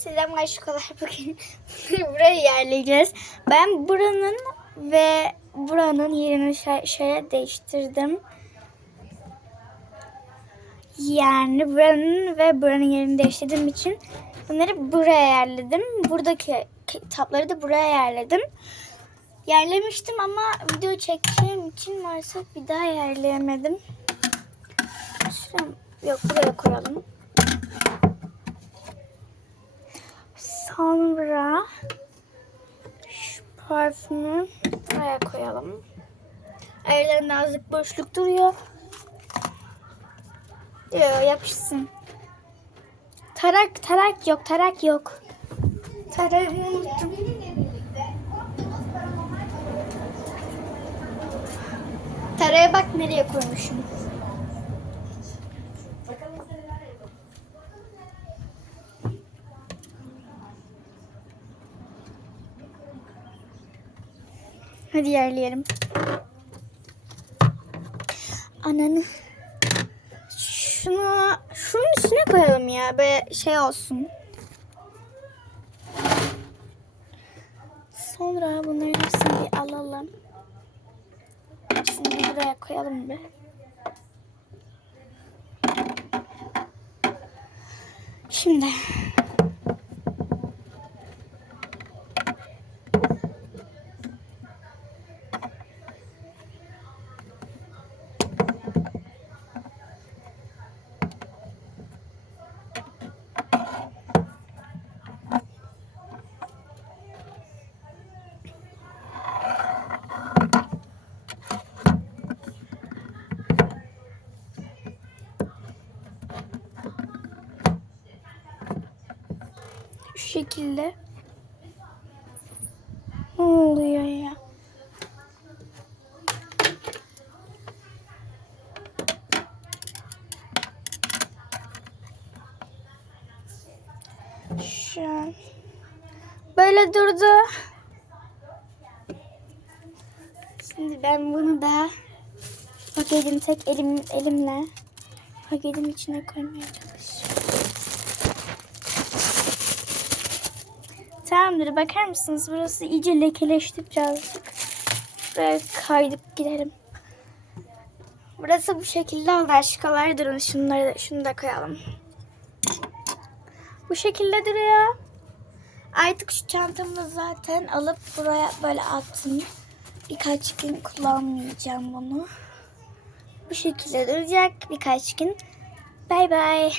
Selam aşkolar. Bugün buraya yerleyeceğiz. Ben buranın ve buranın yerini şey, şeye değiştirdim. Yani buranın ve buranın yerini değiştirdiğim için bunları buraya yerledim. Buradaki kitapları da buraya yerledim. Yerlemiştim ama video çekeceğim için maalesef bir daha yerleyemedim. Şuraya, yok buraya koyalım. Sonra şu parfümü buraya koyalım. Aralarında azıcık boşluk duruyor. Yok yapışsın. Tarak tarak yok tarak yok. Tarağı unuttum. Taraya bak nereye koymuşum. Hadi yerleyelim. Ananı. Şunu şunun üstüne koyalım ya. Böyle şey olsun. Sonra bunların hepsini bir alalım. Hepsini buraya koyalım bir. Şimdi şekilde. Ne oluyor ya? Şu an böyle durdu. Şimdi ben bunu da paketin tek elim elimle paketin içine koymaya çalışıyorum. Tamamdır bakar mısınız? Burası iyice lekeleşti birazcık. Buraya kaydıp gidelim. Burası bu şekilde oldu aşkalar. Durun şunları da, şunu da koyalım. Bu şekilde duruyor. Artık şu çantamı zaten alıp buraya böyle attım. Birkaç gün kullanmayacağım bunu. Bu şekilde duracak birkaç gün. Bay bay.